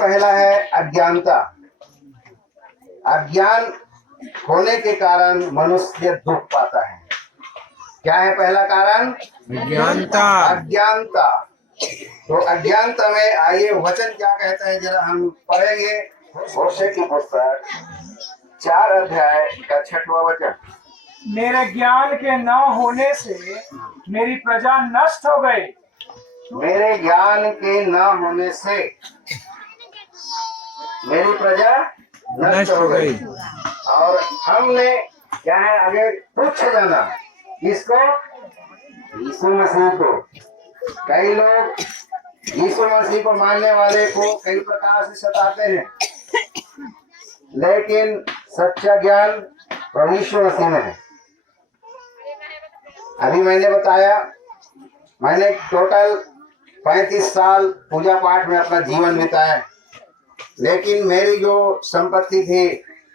पहला है अज्ञानता। अज्ञान होने के कारण मनुष्य दुख पाता है। क्या है पहला कारण? अज्ञानता। अज्ञानता। तो अज्ञानता में आइए वचन क्या कहता है जरा हम पढ़ेंगे। होशे की पुस्तक 4 अध्याय का 6वां वचन। मेरे ज्ञान के न होने से मेरी प्रजा नष्ट हो गई। मेरे ज्ञान के न होने से मेरी प्रजा नष्ट हो गई। और हमने क्या है आगे तुच्छ जाना इसको, यीशु मसीह को। कई लोग यीशु मसीह को मानने वाले को कई प्रकार से सताते हैं, लेकिन सच्चा ज्ञान प्रभु यीशु मसीह में है। अभी मैंने बताया, मैंने टोटल 35 साल पूजा पाठ में अपना जीवन बिताया, लेकिन मेरी जो संपत्ति थी,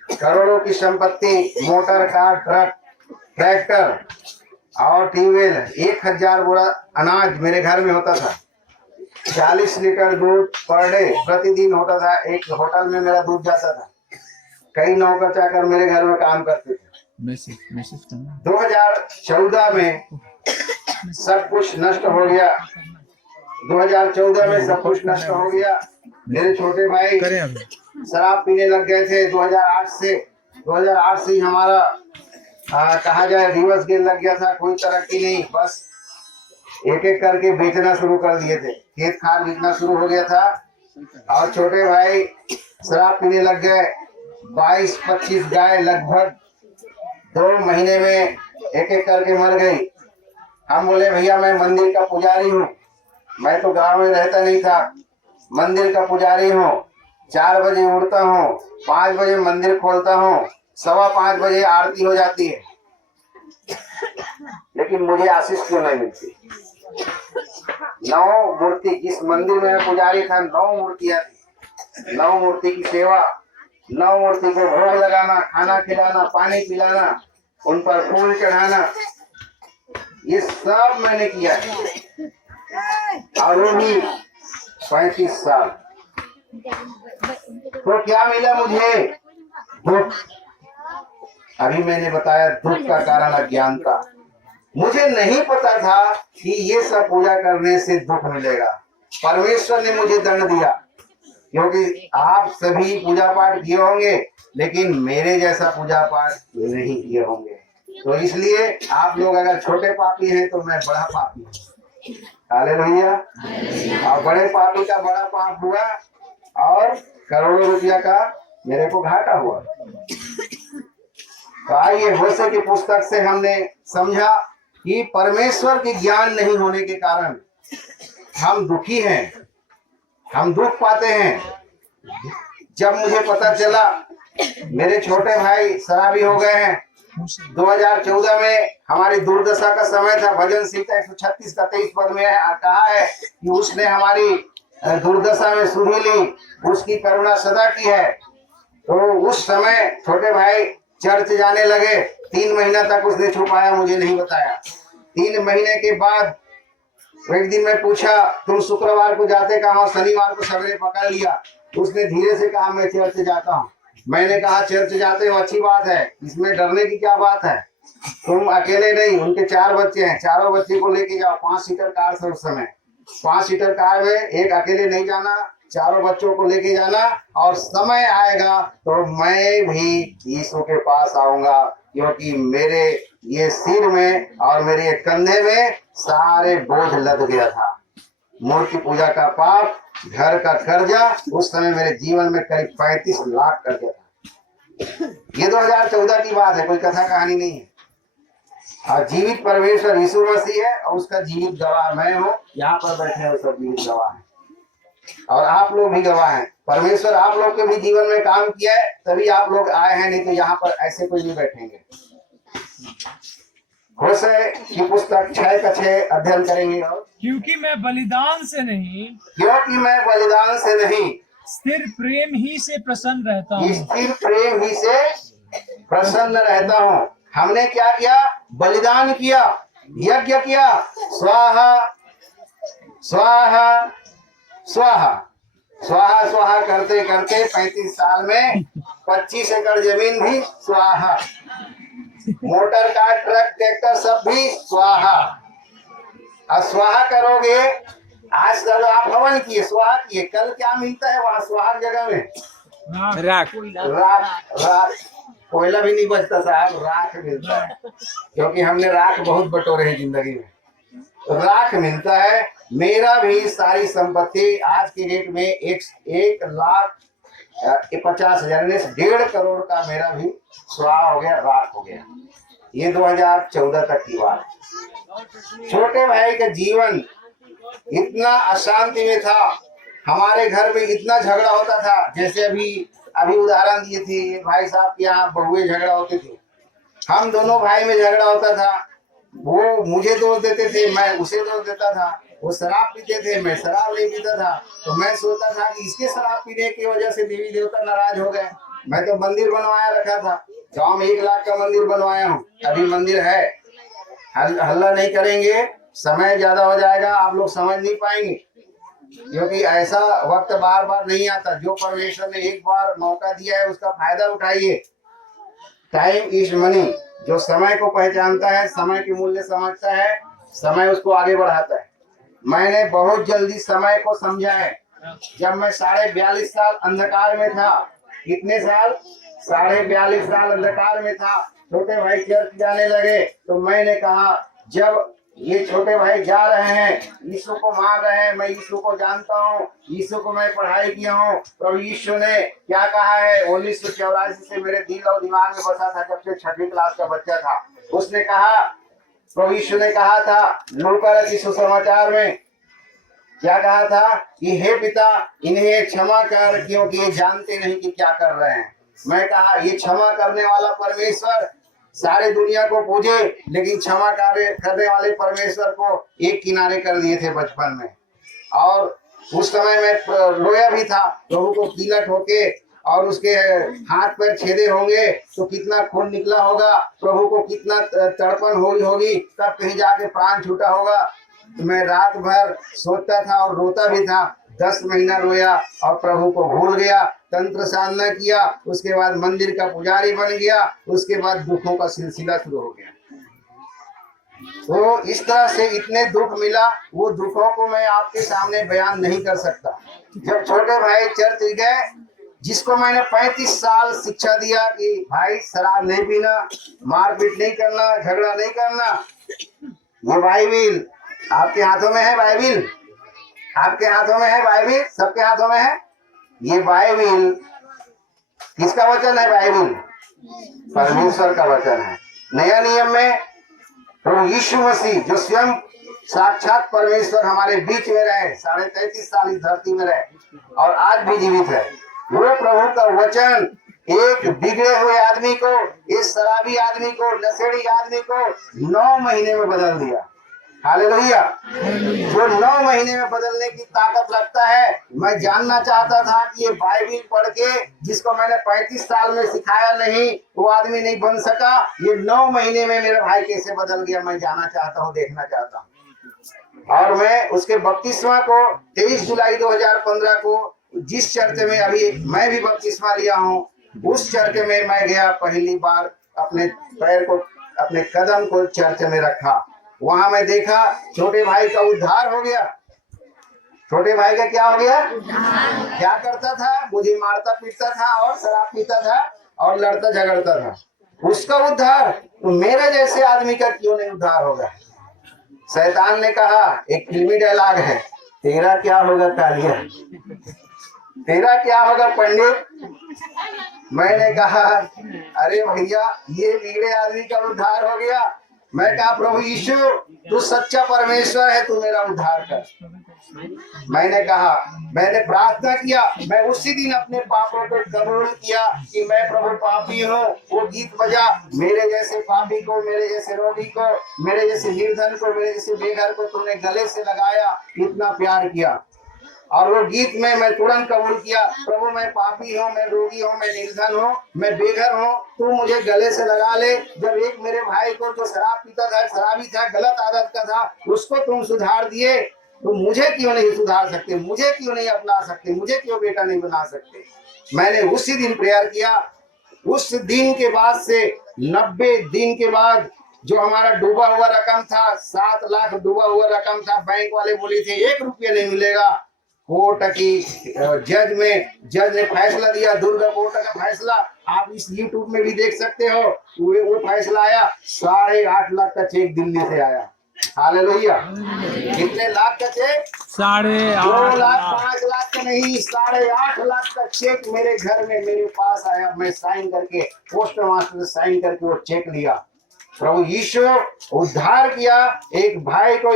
करोड़ों की संपत्ति, मोटर कार, ट्रक, ट्रैक्टर और ट्यूबवेल, 1000 बोरा अनाज मेरे घर में होता था। 40 लीटर दूध पर डे प्रतिदिन होता था। एक होटल में मेरा दूध जाता था। कई नौकर चाकर मेरे घर में काम करते थे। 2014 में सब कुछ नष्ट हो गया। 2014 में सब कुछ नष्ट हो गया। मेरे छोटे भाई शराब पीने लग गए थे। 2008 से ही हमारा कहा जाए रिवर्स गियर लग गया था। कोई तरक्की नहीं, बस एक एक करके बेचना शुरू कर दिए थे। खेत खार बिकना शुरू हो गया था और छोटे भाई शराब पीने लग गए। 22-25 गाय लगभग 2 महीने में एक एक करके मर गई। हम बोले भैया मैं मंदिर का पुजारी हूँ, मैं तो गांव में रहता नहीं था, मंदिर का पुजारी हूँ। 4 बजे उठता हूँ, 5 बजे मंदिर खोलता हूँ, 5:15 बजे आरती हो जाती है, लेकिन मुझे आशीष क्यों नहीं मिलती? 9 मूर्ति, जिस मंदिर में मैं पुजारी था 9 मूर्तियां थी। 9 मूर्ति की सेवा, 9 मूर्ति को भोग लगाना, खाना खिलाना, पानी पिलाना, उन पर फूल चढ़ाना, ये सब मैंने किया है। और वो भी 35 साल। तो क्या मिला मुझे? दुख। अभी मैंने बताया दुख का कारण अज्ञानता। मुझे नहीं पता था कि ये सब पूजा करने से दुख मिलेगा। परमेश्वर ने मुझे दंड दिया, क्योंकि आप सभी पूजा पाठ किए होंगे, लेकिन मेरे जैसा पूजा पाठ नहीं किए होंगे। तो इसलिए आप लोग अगर छोटे पापी हैं तो मैं बड़ा पापी हूँ। हालेलुया। और बड़े पापी का बड़ा पाप हुआ और करोड़ों रुपया का मेरे को घाटा हुआ। तो आइए होशे की पुस्तक से हमने समझा कि परमेश्वर के ज्ञान नहीं होने के कारण हम दुखी हैं, हम दुख पाते हैं। जब मुझे पता चला मेरे छोटे भाई शराबी हो गए हैं, 2014 में हमारी दुर्दशा का समय था। भजन संहिता 136 का 23 पद में कहा है कि उसने हमारी दुर्दशा में सुधि ली, उसकी करुणा सदा की है। तो उस समय छोटे भाई चर्च जाने लगे। 3 महीना तक उसने छुपाया, मुझे नहीं बताया। 3 महीने के बाद एक दिन मैं पूछा तुम शुक्रवार को जाते कहाँ? शनिवार को सवेरे पकड़ लिया। उसने धीरे से कहा मैं चर्च जाता हूँ। मैंने कहा चर्च जाते हो अच्छी बात है, इसमें डरने की क्या बात है? तुम अकेले नहीं, उनके 4 बच्चे हैं, चारों बच्चे को लेके जाओ। 5 सीटर कार था उस समय। 5 सीटर कार में एक अकेले नहीं जाना, चारों बच्चों को लेके जाना। और समय आएगा तो मैं भी यीशु के पास आऊंगा, क्योंकि मेरे ये सिर में और मेरे ये कंधे में सारे बोझ लद गया था। मूर्ति पूजा का पाप, घर का कर्जा, उस समय मेरे जीवन में करीब 35 लाख कर गया था। ये 2014 की बात है, कोई कथा कहानी नहीं है। और जीवित परमेश्वर यीशु मसीह है और उसका जीवित गवाह मैं हूँ। यहाँ पर बैठे हैं सब जीवित गवाह हैं और आप लोग भी गवाह हैं। परमेश्वर आप लोग के भी जीवन में काम किया है, तभी आप लोग आए हैं, नहीं तो यहाँ पर ऐसे कोई नहीं बैठेंगे। होशे की पुस्तक 6 का 6 अध्ययन करेंगे। और क्योंकि मैं बलिदान से नहीं, क्योंकि मैं बलिदान से नहीं, स्थिर प्रेम ही से प्रसन्न रहता हूँ। स्थिर प्रेम ही से प्रसन्न रहता हूँ। हमने क्या किया? बलिदान किया, यज्ञ किया। स्वाहा स्वाहा स्वाहा। स्वाहा स्वाहा करते करते 35 साल में 25 एकड़ जमीन भी स्वाहा, मोटर कार ट्रक ट्रैक्टर सब भी स्वाहा। अब स्वाहा करोगे, आज तक आप हवन किए, स्वाहा किए, कल क्या मिलता है वहां स्वाहा जगह में? राख। राख। राख, कोयला भी नहीं बचता साहब, राख मिलता है, क्योंकि हमने राख बहुत बटोरे हैं जिंदगी में, राख मिलता है। मेरा भी सारी संपत्ति आज के डेट में 1,50,000 1.5 करोड़ का मेरा भी स्वाहा हो गया, राख हो गया। ये 2014 तक की बात। छोटे भाई का जीवन इतना अशांति में था, हमारे घर में इतना झगड़ा होता था। जैसे अभी उदाहरण दिए थे, भाई साहब के यहाँ बहुए झगड़ा होते थे, हम दोनों भाई में झगड़ा होता था। वो मुझे दोष देते थे, मैं उसे दोष देता था। वो शराब पीते थे, मैं शराब नहीं पीता था। तो मैं सोचता था कि इसके शराब पीने की वजह से देवी देवता नाराज हो गए। मैं तो मंदिर बनवाया रखा था, गांव में 1 लाख का मंदिर बनवाया हूँ, अभी मंदिर है। हल्ला नहीं करेंगे, समय ज्यादा हो जाएगा, आप लोग समझ नहीं पाएंगे, क्योंकि ऐसा वक्त बार बार नहीं आता। जो परमेश्वर ने एक बार मौका दिया है उसका फायदा उठाइए। Time is money. जो समय को पहचानता है, समय के मूल्य समझता है, समय उसको आगे बढ़ाता है। मैंने बहुत जल्दी समय को समझा है। जब मैं 42.5 साल अंधकार में था, कितने साल? 42.5 साल अंधकार में था। छोटे भाई चर्च जाने लगे तो मैंने कहा, जब ये छोटे भाई जा रहे हैं, यीशु को मान रहे हैं, मैं यीशु को जानता हूँ, यीशु को मैं पढ़ाई किया हूँ। प्रभु यीशु ने क्या कहा है 1984 से मेरे दिल और दिमाग में बसा था, जब से 6वीं क्लास का बच्चा था। उसने कहा, प्रभु यीशु ने कहा था लूका रचित सुसमाचार में, क्या कहा था कि हे पिता इन्हें क्षमा कर, क्योंकि ये जानते नहीं कि क्या कर रहे हैं। मैं कहा, ये क्षमा करने वाला परमेश्वर सारे दुनिया को पूजे, लेकिन क्षमा करने वाले परमेश्वर को एक किनारे कर दिए थे बचपन में। और उस समय मैं रोया भी था, प्रभु को कीला ठोके और उसके हाथ पैर छेदे होंगे तो कितना खून निकला होगा, प्रभु को कितना तड़पन हुई होगी, तब कहीं जाके प्राण छूटा होगा। तो मैं रात भर सोचता था और रोता भी था। 10 महीना रोया और प्रभु को भूल गया, तंत्र साधना किया, उसके बाद मंदिर का पुजारी बन गया, उसके बाद दुखों का सिलसिला शुरू हो गया। तो इस तरह से इतने दुख मिला, वो दुखों को मैं आपके सामने बयान नहीं कर सकता। जब छोटे भाई चर्च गए, जिसको मैंने 35 साल शिक्षा दिया कि भाई शराब नहीं पीना, मारपीट नहीं करना, झगड़ा नहीं करना। वो बाइबिल आपके हाथों में है, बाइबिल आपके हाथों में है, बाइबिल सबके हाथों में है। ये बाइबिल किसका वचन है? बाइबिल परमेश्वर का वचन है। नया नियम में प्रभु यीशु मसीह जो स्वयं साक्षात परमेश्वर हमारे बीच में रहे, 33.5 साल इस धरती में रहे और आज भी जीवित है, वो प्रभु का वचन एक बिगड़े हुए आदमी को, इस शराबी आदमी को, नशेड़ी आदमी को 9 महीने में बदल दिया। हालेलुया। जो 9 महीने में बदलने की ताकत रखता है। मैं जानना चाहता था कि ये बाइबिल पढ़ के, जिसको मैंने 35 साल में सिखाया नहीं, वो आदमी नहीं बन सका, ये 9 महीने में मेरा भाई कैसे बदल गया, मैं जानना चाहता हूँ, देखना चाहता हूँ। और मैं उसके बपतिस्मा को 23 जुलाई 2015 को जिस चर्च में अभी मैं भी बपतिस्मा लिया हूँ, उस चर्च में मैं गया, पहली बार अपने पैर को, अपने कदम को चर्च में रखा। वहां मैं देखा छोटे भाई का उद्धार हो गया। छोटे भाई का क्या हो गया? क्या करता था? मुझे मारता पीटता था और शराब पीता था और लड़ता झगड़ता था। उसका उद्धार, तो मेरे जैसे आदमी का क्यों नहीं उद्धार होगा? शैतान ने कहा, एक फिल्मी डायलॉग है, तेरा क्या होगा कालिया, तेरा क्या होगा पंडित। मैंने कहा, अरे भैया ये बिगड़े आदमी का उद्धार हो गया। मैं कहा, प्रभु यीशु तू सच्चा परमेश्वर है, तू मेरा उद्धार कर। मैंने कहा, मैंने प्रार्थना किया, मैं उसी दिन अपने पापों को कबूल किया कि मैं प्रभु पापी हूँ। वो गीत बजा, मेरे जैसे पापी को, मेरे जैसे रोगी को, मेरे जैसे निर्धन को, मेरे जैसे बेघर को तूने गले से लगाया, इतना प्यार किया। और वो गीत में मैं तुरंत कबूल किया, प्रभु मैं पापी हूँ, मैं रोगी हूँ, मैं निर्धन हूँ, मैं बेघर हूँ, तू मुझे गले से लगा ले। जब एक मेरे भाई को जो शराब पीता था, शराबी था, गलत आदत का था, उसको तुम सुधार दिए, तो मुझे क्यों नहीं सुधार सकते, मुझे क्यों नहीं अपना सकते, मुझे क्यों बेटा नहीं बना सकते। मैंने उसी दिन प्रेयर किया। उस दिन के बाद से 90 दिन के बाद जो हमारा डूबा हुआ रकम था, 7 लाख डूबा हुआ रकम था, बैंक वाले बोले थे 1 रुपया नहीं मिलेगा। कोर्ट की जज ने फैसला दिया, दुर्गा कोर्ट का फैसला, आप इस यूट्यूब में भी देख सकते हो। वो फैसला आया, 8.5 लाख का चेक दिल्ली से आया। हालेलुया। कितने लाख का चेक? 8.5 2 लाख 5 लाख का नहीं, 8.5 लाख का चेक मेरे घर में मेरे पास आया। मैं साइन करके, पोस्ट मास्टर से साइन करके वो चेक लिया। प्रभु यीशु उद्धार किया एक भाई को,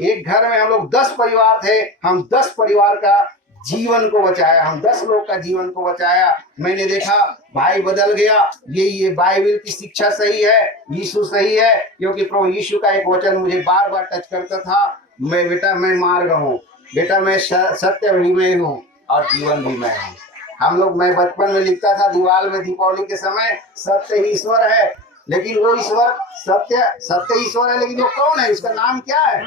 एक घर में हम लोग 10 परिवार थे, हम 10 परिवार का जीवन को बचाया, हम 10 लोग का जीवन को बचाया। मैंने देखा भाई बदल गया। ये बाइबल की शिक्षा सही है, यीशु सही है, क्योंकि प्रभु यीशु का एक वचन मुझे बार बार टच करता था, मैं मार्ग हूँ, बेटा मैं सत्य भी मैं हूँ और जीवन भी मैं हूँ। मैं बचपन में लिखता था दीवार में दीपावली के समय, सत्य ही ईश्वर है, लेकिन वो ईश्वर सत्य ईश्वर है, लेकिन वो कौन है, उसका नाम क्या है?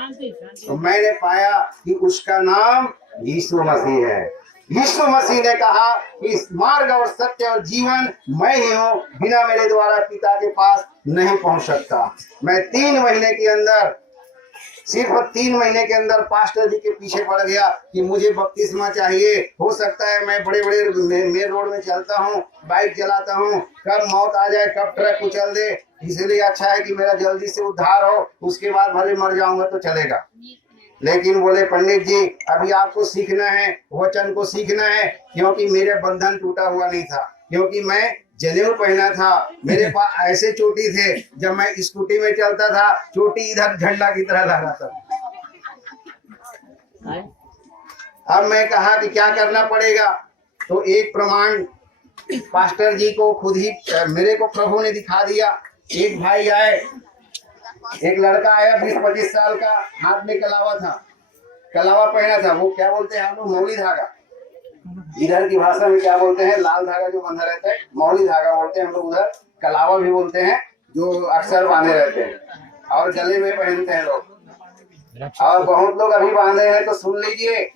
तो मैंने पाया कि उसका नाम यीशु मसीह है। यीशु मसीह ने कहा कि मार्ग और सत्य और जीवन मैं ही हूँ, बिना मेरे द्वारा पिता के पास नहीं पहुंच सकता। मैं 3 महीने के अंदर, सिर्फ 3 महीने के अंदर पास्टर जी के पीछे पड़ गया कि मुझे बपतिस्मा चाहिए। हो सकता है मैं बड़े मेन रोड में चलता हूँ, बाइक चलाता हूँ, कब मौत आ जाए, कब ट्रक कुचल दे, इसलिए अच्छा है कि मेरा जल्दी से उद्धार हो, उसके बाद भले मर जाऊंगा तो चलेगा। लेकिन बोले पंडित जी अभी आपको सीखना है, वचन को सीखना है, क्योंकि मेरे बंधन टूटा हुआ नहीं था, क्योंकि मैं जनेऊ पहना था, मेरे पास ऐसे चोटी थे, जब मैं स्कूटी में चलता था चोटी इधर झंडा की तरह लहराता था। अब मैं कहा कि क्या करना पड़ेगा, तो एक प्रमाण पास्टर जी को खुद ही मेरे को प्रभु ने दिखा दिया। एक भाई आए, एक लड़का आया 20-25 साल का, हाथ में कलावा था, कलावा पहना था, वो क्या बोलते हैं हम लोग, मौली धागा, इधर की भाषा में क्या बोलते हैं, लाल धागा जो बंधा रहता है मौली धागा बोलते हैं हम लोग, उधर कलावा भी बोलते हैं, जो अक्सर बांधे रहते हैं और गले में पहनते हैं लोग, और बहुत लोग अभी बांधे हैं। तो सुन लीजिए,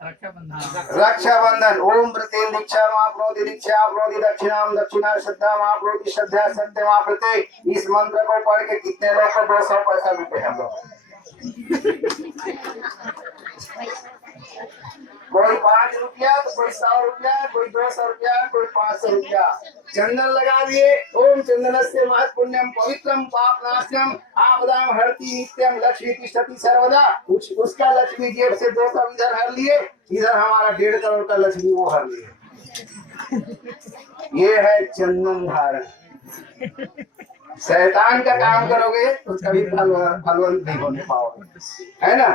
रक्षाबंधन। ओम प्रति दीक्षा महाप्रोति दीक्षा प्रोति दक्षिणाम दक्षिणा श्रद्धा महाप्रोति श्रद्धा सत्य महाप्रति। इस मंत्र को पढ़ के कितने लोग को 200 पैसा रुपए हम लोग, कोई 5 रुपया, तो कोई 100 रुपया, कोई 200 रुपया, कोई 500 रुपया। चंदन लगा दिए। ओम चंदनस्य महत् पुण्यम पवित्रम पाप नाशनम आपदाम हरति नित्यम लक्ष्मी तिष्ठति सर्वदा। उसका लक्ष्मी जेब से 200 इधर हर लिए, इधर हमारा 1.5 करोड़ का लक्ष्मी वो हर लिए। ये है चंदन धारण। शैतान का काम करोगे तो कभी फलवंत नहीं होने पाओगे, है ना।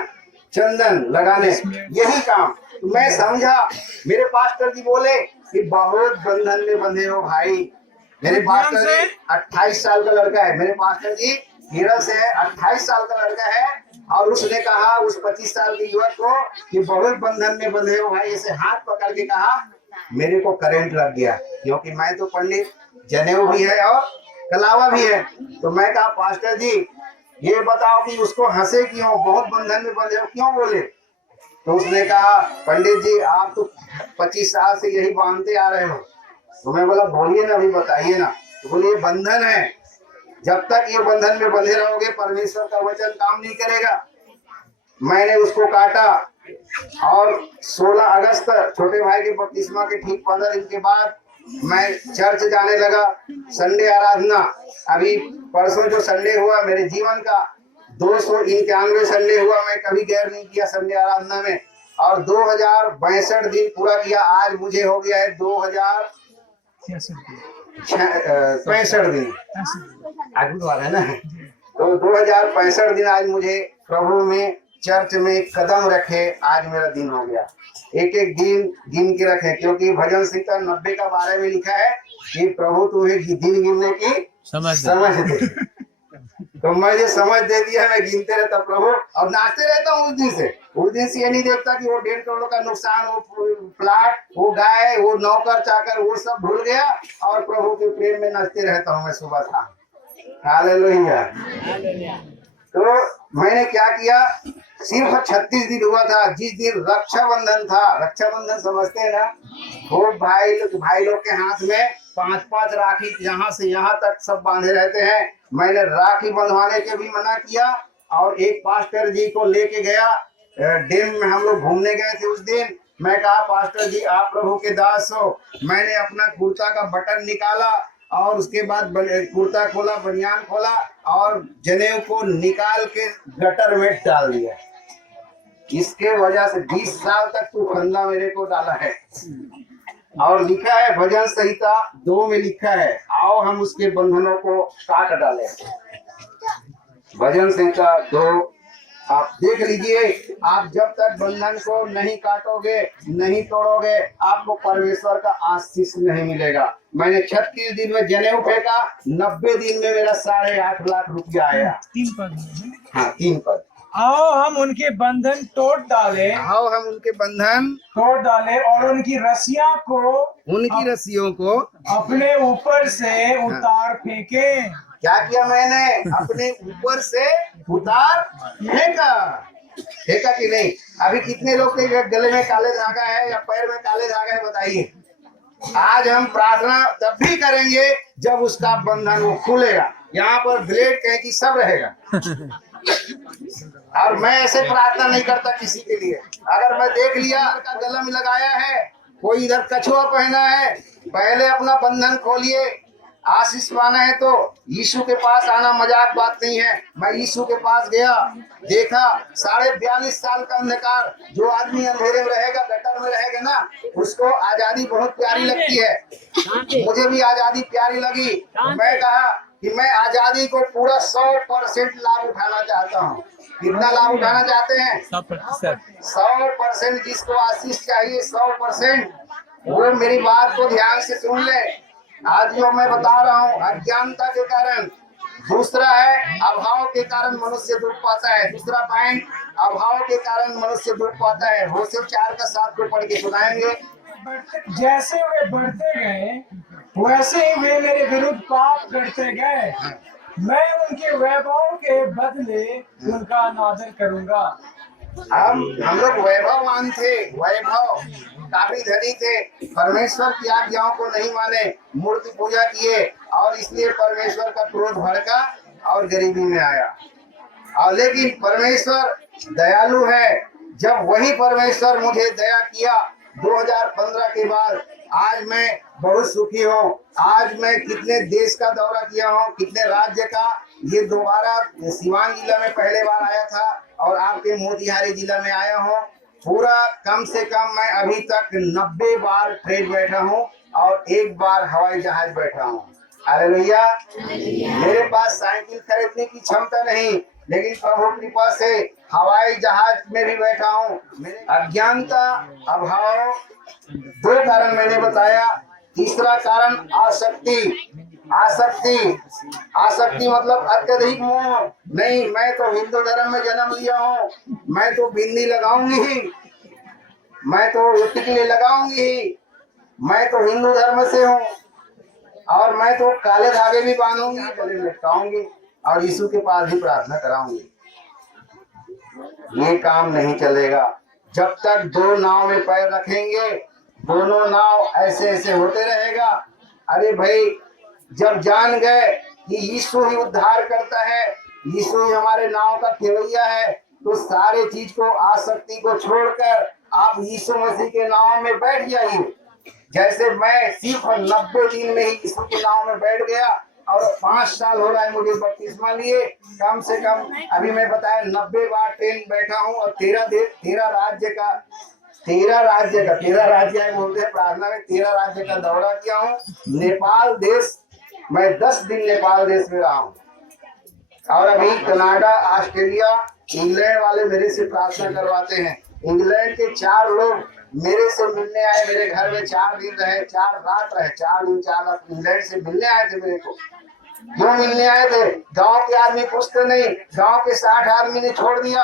चंदन लगाने यही काम। तो मैं समझा, मेरे पास्टर जी बोले कि बहुत बंधन में बंधे हो भाई। मेरे पास्टर जी 28 साल का लड़का है, मेरे पास्टर जी केरल से है, 28 साल का लड़का है, और उसने कहा उस 25 साल के युवक को कि बहुत बंधन में बंधे हो भाई। ऐसे हाथ पकड़ के कहा, मेरे को करंट लग गया, क्योंकि मैं तो पंडित, जनेऊ भी है और कलावा भी है। तो मैं कहा पास्टर जी ये बताओ कि उसको हंसे क्यों, बहुत बंधन में बंधे हो क्यों बोले। तो उसने कहा पंडित जी आप तो 25 साल से यही बांधते आ रहे हो। तो मैं बोला बोलिए ना, अभी बताइए ना। तो बोले ये बंधन है, जब तक ये बंधन में बंधे रहोगे परमेश्वर का वचन काम नहीं करेगा। मैंने उसको काटा और 16 अगस्त छोटे भाई के बपतिस्मा के ठीक 15 दिन के बाद मैं चर्च जाने लगा। संडे आराधना, अभी परसों जो संडे हुआ मेरे जीवन का 291 संडे हुआ, मैं कभी गैर नहीं किया संडे आराधना में, और 2062 दिन पूरा किया। आज मुझे हो गया है 2065 दिन, आज बुधवार है ना, तो 2065 दिन आज मुझे प्रभु में चर्च में कदम रखे, आज मेरा दिन हो गया। एक एक दिन गिन के रखे, क्योंकि भजन संहिता 90 का 12 में लिखा है कि प्रभु तुम्हें दिन गिनने की समझ दे। तो मुझे समझ दे दिया, मैं गिनते रहता प्रभु, और नाचते रहता हूँ उस दिन से ये नहीं देखता कि वो 1.5 करोड़ का नुकसान, वो प्लाट, वो गाय, वो नौकर चाकर, वो सब भूल गया, और प्रभु के प्रेम में नाचते रहता हूँ मैं सुबह शाम। हालेलुया। तो मैंने क्या किया, सिर्फ 36 दिन हुआ था। जिस दिन रक्षाबंधन था, रक्षाबंधन समझते हैं ना, वो भाई लोग के हाथ में 5-5 राखी यहाँ से यहाँ तक सब बांधे रहते हैं। मैंने राखी बंधवाने के भी मना किया और एक पास्टर जी को लेके गया। डैम में हम लोग घूमने गए थे उस दिन। मैं कहा पास्टर जी आप प्रभु के दास हो। मैंने अपना कुर्ता का बटन निकाला और उसके बाद कुर्ता खोला, बनियान खोला और जनेऊ को निकाल के गटर में डाल दिया। इसके वजह से 20 साल तक तू फंदा मेरे को डाला है। और लिखा है भजन संहिता 2 में लिखा है, आओ हम उसके बंधनों को काट डालें। भजन संहिता 2 आप देख लीजिए। आप जब तक बंधन को नहीं काटोगे, नहीं तोड़ोगे, आपको परमेश्वर का आशीष नहीं मिलेगा। मैंने 36 दिन में जनेऊ फेंका, 90 दिन में मेरा 8.5 लाख रुपया आया। 3 पद। हाँ 3 पद। आओ हम उनके बंधन तोड़ डाले, आओ हम उनके बंधन तोड़ डाले और उनकी रस्सियां को, उनकी रस्सियों को अपने ऊपर से उतार फेंके। क्या किया मैंने? अपने ऊपर से उतार फेंका। फेंका कि नहीं? अभी कितने लोग के गले में काले धागा है या पैर में काले धागा है बताइए। आज हम प्रार्थना तब भी करेंगे जब उसका बंधन वो खुलेगा। यहाँ पर ब्लेड कैंची सब रहेगा। और मैं ऐसे प्रार्थना नहीं करता किसी के लिए। अगर मैं देख लिया का गला में लगाया है, कोई इधर कछुआ पहना है, पहले अपना बंधन खोलिए। आशीष पाना है तो यीशु के पास आना मजाक बात नहीं है। मैं यीशु के पास गया, देखा 42.5 साल का अंधकार। जो आदमी अंधेरे में रहेगा, गटर में रहेगा ना, उसको आजादी बहुत प्यारी लगती है। मुझे भी आजादी प्यारी लगी। मैं कहा कि मैं आजादी को पूरा 100% लाभ उठाना चाहता हूँ। कितना लाभ उठाना चाहते हैं? 100%। जिसको आशीष चाहिए 100%, वो मेरी बात को ध्यान से सुन ले। आज जो मैं बता रहा हूँ, अज्ञानता के कारण। दूसरा है अभाव के कारण मनुष्य दुख पाता है। दूसरा पॉइंट, अभाव के कारण मनुष्य दुख पाता है। होशे 4:7 को पढ़ के सुनाएंगे। जैसे वे बढ़ते गए वैसे ही वे मेरे विरुद्ध पाप करते गए। मैं उनके वैभव के बदले उनका अनादर करूंगा। हम लोग वैभववान थे, वैभव, काफी धनी थे, परमेश्वर की आज्ञाओं को नहीं माने, मूर्ति पूजा किए और इसलिए परमेश्वर का क्रोध भड़का और गरीबी में आया। और लेकिन परमेश्वर दयालु है। जब वही परमेश्वर मुझे दया किया 2015 के बाद, आज मैं बहुत सुखी हूँ। आज मैं कितने देश का दौरा किया हूँ, कितने राज्य का। ये दोबारा सिवान जिला में पहले बार आया था और आपके मोतिहारी जिला में आया हूँ। पूरा कम से कम मैं अभी तक 90 बार ट्रेन बैठा हूँ और 1 बार हवाई जहाज बैठा हूँ। हालेलुया। मेरे पास साइकिल खरीदने की क्षमता नहीं, लेकिन प्रभु कृपा से हवाई जहाज में भी बैठा हूँ। अज्ञानता, अभाव, 2 कारण मैंने बताया। तीसरा कारण आसक्ति। आसक्ति मतलब अत्यधिक मोह। नहीं, मैं तो हिंदू धर्म में जन्म लिया हूँ, मैं तो बिंदी लगाऊंगी ही, मैं तो टिकली लगाऊंगी ही, मैं तो हिंदू धर्म से हूँ और मैं तो काले धागे भी बांधूंगी, गले में लटकाऊंगी और यीशु के पास भी प्रार्थना कराऊंगी। ये काम नहीं चलेगा। जब तक 2 नाव में पैर रखेंगे, दोनों नाव ऐसे ऐसे होते रहेगा। अरे भाई, जब जान गए कि यीशु ही उद्धार करता है, यीशु ही हमारे नाव का खेवैया है, तो सारे चीज को, आसक्ति को छोड़कर आप यीशु मसीह के नाव में बैठ जाइए। जैसे मैं सिर्फ 90 दिन में ही यीशु के नाव में बैठ गया और 5 साल हो रहा है मुझे बपतिस्मा लिए। कम से कम अभी मैं बताया 90 बार ट्रेन बैठा हूँ और 13 राज्य है बोलते हैं प्रार्थना में, 13 राज्य का दौरा किया हूँ। नेपाल देश, मैं 10 दिन नेपाल देश में रहा हूँ और अभी कनाडा, ऑस्ट्रेलिया, इंग्लैंड वाले मेरे से प्रार्थना करवाते हैं। इंग्लैंड के 4 लोग मेरे से मिलने आए, मेरे घर में 4 दिन रहे, 4 रात रहे, 4 दिन 4 रात इंग्लैंड से मिलने आए थे मेरे को। क्यों मिलने आए थे? गांव के आदमी पूछते नहीं, गांव के 60 आदमी ने छोड़ दिया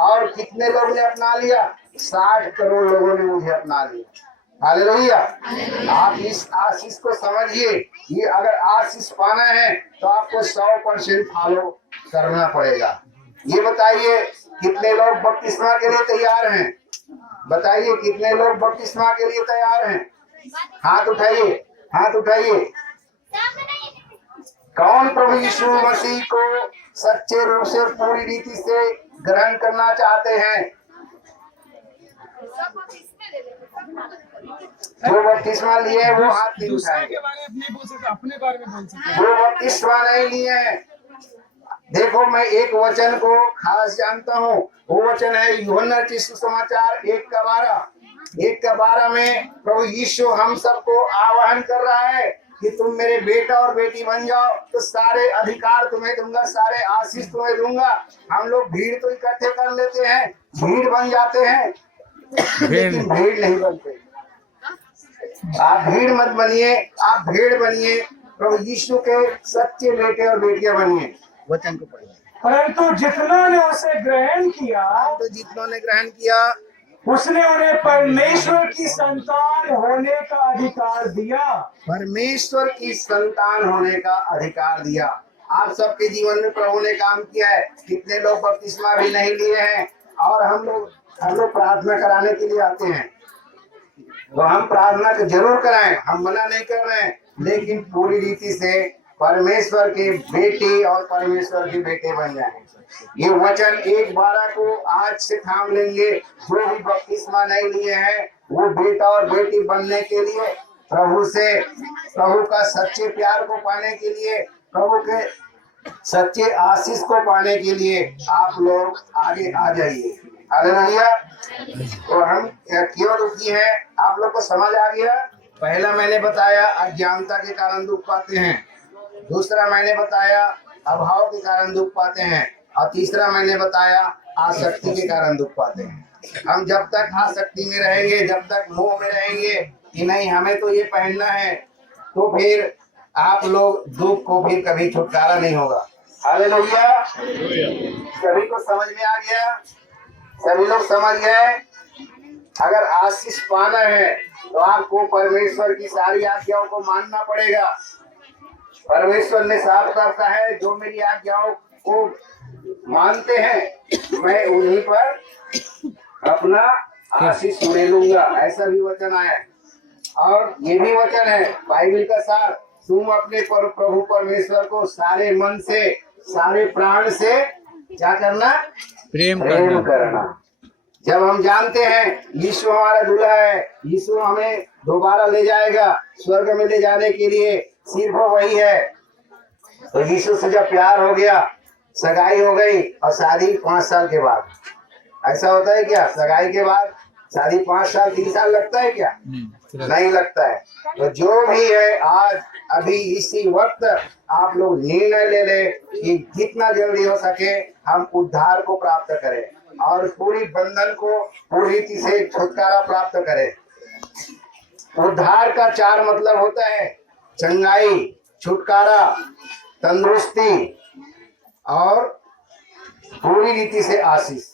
और कितने लोग ने अपना लिया? 60 करोड़ लोगों ने मुझे अपना लिया। हालेलुया। आप इस आशीष को समझिए। ये अगर आशीष पाना है तो आपको 100% फॉलो करना पड़ेगा। ये बताइए कितने लोग बपतिस्मा के लिए तैयार हैं? बताइए कितने लोग बपतिस्मा के लिए तैयार हैं? हाथ उठाइए, हाथ उठाइए। कौन प्रभु यीशु मसीह को सच्चे रूप से पूरी रीति से ग्रहण करना चाहते हैं? जो बपतिस्मा लिए हैं वो हाथ नहीं उठाएंगे। अपने बारे में बोल सकते। जो बपतिस्मा नहीं लिए हैं, देखो मैं एक वचन को खास जानता हूँ। वो वचन है यूहन्ना की सुसमाचार 1:12 में प्रभु यीशु हम सबको आह्वान कर रहा है कि तुम मेरे बेटा और बेटी बन जाओ तो सारे अधिकार तुम्हें दूंगा, सारे आशीष तुम्हें दूंगा। हम लोग भीड़ तो इकट्ठे कर लेते हैं, भीड़ बन जाते हैं, लेकिन भीड़ नहीं बनते। आप भीड़ मत बनिए, आप भेड़ बनिए, प्रभु यीशु के सच्चे बेटे और बेटियां बनिए। वचन को पढ़िए। परंतु जितना ने उसे ग्रहण किया, तो जितनों ने ग्रहण किया उसने उन्हें परमेश्वर की संतान होने का अधिकार दिया। परमेश्वर की संतान होने का अधिकार दिया। आप सबके जीवन में प्रभु ने काम किया है। कितने लोग बपतिस्मा भी नहीं लिए हैं और हम लोग प्रार्थना कराने के लिए आते हैं, तो हम प्रार्थना जरूर कराएं, हम मना नहीं कर रहे हैं, लेकिन पूरी रीति से परमेश्वर के बेटी और परमेश्वर के बेटे बन जाएं। ये वचन 1:12 को आज से थाम लेंगे। जो भी बपतिस्मा नहीं लिए हैं वो बेटा और बेटी बनने के लिए, प्रभु का सच्चे प्यार को पाने के लिए, प्रभु के सच्चे आशीष को पाने के लिए आप लोग आगे आ जाइए। हालेलुया। तो हम क्यों दुखी हैं, आप लोग को समझ आ गया? पहला मैंने बताया अज्ञानता के कारण दुख पाते हैं, दूसरा मैंने बताया अभाव के कारण दुख पाते हैं, और तीसरा मैंने बताया आसक्ति के कारण दुख पाते हैं। हम जब तक आसक्ति में रहेंगे, जब तक मोह में रहेंगे कि नहीं हमें तो ये पहनना है, तो फिर आप लोग दुख को भी कभी छुटकारा नहीं होगा। हालेलुया। सभी को समझ में आ गया? सभी लोग समझ गए? अगर आशीष पाना है तो आपको परमेश्वर की सारी आज्ञाओं को मानना पड़ेगा। परमेश्वर ने साफ कहा है, जो मेरी आज्ञाओं को मानते हैं मैं उन्हीं पर अपना आशीष ले लूंगा, ऐसा भी वचन आया है। और ये भी वचन है बाइबल का सार, तुम अपने प्रभु परमेश्वर को सारे मन से, सारे प्राण से क्या करना? प्रेम करना। जब हम जानते हैं यीशु हमारा दूल्हा है, यीशु हमें दोबारा ले जाएगा स्वर्ग में ले जाने के लिए, सिर्फ वही है। तो यीशु से जब प्यार हो गया, सगाई हो गई, और शादी 5 साल के बाद, ऐसा होता है क्या? सगाई के बाद शादी 5 साल 3 साल लगता है क्या? नहीं लगता है। तो जो भी है आज अभी इसी वक्त आप लोग निर्णय ले ले कि जितना जल्दी हो सके हम उद्धार को प्राप्त करें और पूरी बंधन को पूरी रीति से छुटकारा प्राप्त करें। उद्धार का 4 मतलब होता है, चंगाई, छुटकारा, तंदुरुस्ती और पूरी रीति से आशीष।